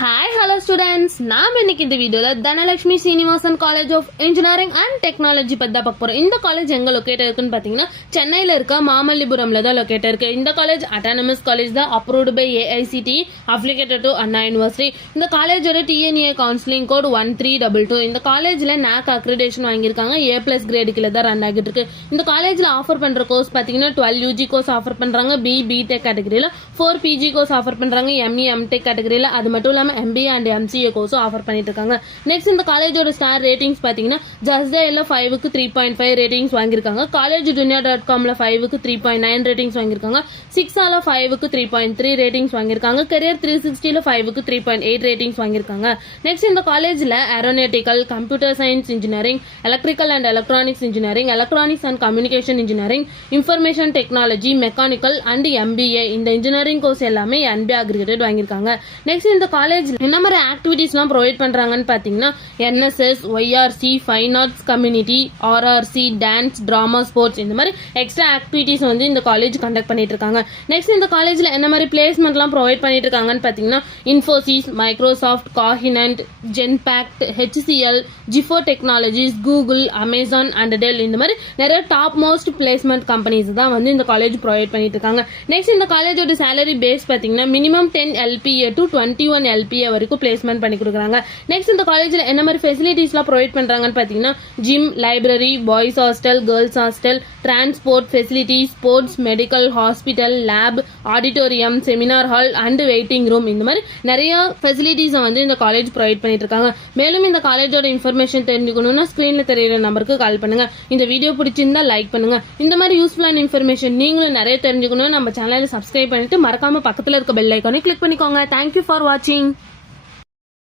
Hi, hello students. நாம் இன்னைக்கு இந்த வீடியோல Dhanalakshmi Srinivasan college of engineering and technology பத்தி தான் பார்க்க போறோம். இந்த காலேஜ் எங்க லொகேட் இருக்குன்னு பாத்தீங்கன்னா சென்னையில இருக்க மாமல்லிபுரம்ல தான் லொகேட் இருக்கு. இந்த காலேஜ் அட்டானமஸ் காலேஜ் தான், approved by AICTE, affiliated to Anna University. இந்த காலேஜோட TNA கவுன்சிலிங் கோட் 1322. இந்த காலேஜ்ல NAC அக்ரிடேஷன் வாங்கியிருக்காங்க. A+ கிரேடு கீழ தான் ரன் ஆகிட்டு இருக்கு. இந்த காலேஜ்ல ஆஃபர் பண்ற கோர்ஸ் பாத்தீங்கன்னா 12 UG கோர்ஸ் ஆஃபர் பண்றாங்க. BTech கேட்டகரியில 4 PG கோர்ஸ் ஆஃபர் பண்றாங்க. ME MTech கேட்டகரியில அது மட்டும் இல்லாம MBA and MCA கோர்ஸும் ஆஃபர் பண்ணிட்டு இருக்காங்க. நெக்ஸ்ட் இந்த காலேஜோட ஸ்டார் ரேட்டிங்ஸ் பாத்தீங்கன்னா ஜஸ்டேல 5க்கு 3.5 ரேட்டிங்ஸ் வாங்கியிருக்காங்க. காலேஜ் dunia.comல 5க்கு 3.9 ரேட்டிங்ஸ் வாங்கியிருக்காங்க. 6ஆல 5க்கு 3.3 ரேட்டிங்ஸ் வாங்கியிருக்காங்க. கரியர் 360ல 5க்கு 3.8 ரேட்டிங்ஸ் வாங்கியிருக்காங்க. நெக்ஸ்ட் இந்த காலேஜ்ல aeronautical, computer science engineering, electrical and electronics engineering, electronics and communication engineering, information technology, mechanical and MBA இந்த இன்ஜினியரிங் கோர்ஸ் எல்லாமே NBA அக்ரிகேட்டட் வாங்கியிருக்காங்க. நெக்ஸ்ட் இந்த காலேஜ் என்ன மாதிரி ஆக்டிவிட்டிஸ்லாம் ப்ரொவைட் பண்றாங்கன்னு பாத்தீங்கன்னா NSS, YRC, fine arts community, RRC, dance, drama, sports இந்த மாதிரி எக்ஸ்ட்ரா ஆக்டிவிட்டிஸ் வந்து இந்த காலேஜ் கண்டக்ட் பண்ணிட்டு இருக்காங்க. நெக்ஸ்ட் இந்த காலேஜ்ல என்ன மாதிரி பிளேஸ்மெண்ட்லாம் ப்ரொவைட் பண்ணிட்டு இருக்காங்கன்னு பாத்தீங்கன்னா Infosys, Microsoft, Cognizant, Genpact, HCL, Zifo technologies, Google, Amazon and Dell இந்த மாதிரி நிறைய டாப் மோஸ்ட் பிளேஸ்மெண்ட் கம்பெனிஸ் தான் வந்து இந்த காலேஜ் ப்ரொவைட் பண்ணிட்டு இருக்காங்க. நெக்ஸ்ட் இந்த காலேஜோட salary பேஸ் பாத்தீங்கன்னா மினிமம் 10 LPA to 21 LPA வரைக்கும் பிளேஸ்மெண்ட் பண்ணி கொடுக்குறாங்க. நெக்ஸ்ட் இந்த காலேஜ்ல என்ன மாதிரி ஃபெசிலிட்டிஸ்லாம் ப்ரொவைட் பண்றாங்கன்னு பாத்தீங்கன்னா gym, library, boys hostel, girls hostel, transport facility, sports, medical, hospital, lab, auditorium, seminar hall and waiting room இந்த மாதிரி நிறைய ஃபெசிலிட்டிஸை வந்து இந்த காலேஜ் ப்ரொவைட் பண்ணிட்டு இருக்காங்க. மேலும் இந்த காலேஜோட இன்ஃபர்மேஷன் தெரிஞ்சுக்கணும்னா ஸ்கிரீன்ல தெரியுற நம்பருக்கு கால் பண்ணுங்க. இந்த வீடியோ பிடிச்சிருந்தா லைக் பண்ணுங்க. இந்த மாதிரி யூஸ்ஃபுல்லான இன்ஃபர்மேஷன் நீங்களும் நிறைய தெரிஞ்சுக்கணும் நம்ம சேனலை சப்ஸ்கிரைப் பண்ணிட்டு மறக்காம பக்கத்துல இருக்க பெல் ஐக்கானை கிளிக் பண்ணிக்கோங்க. தேங்க்யூ ஃபார் வாட்சிங்.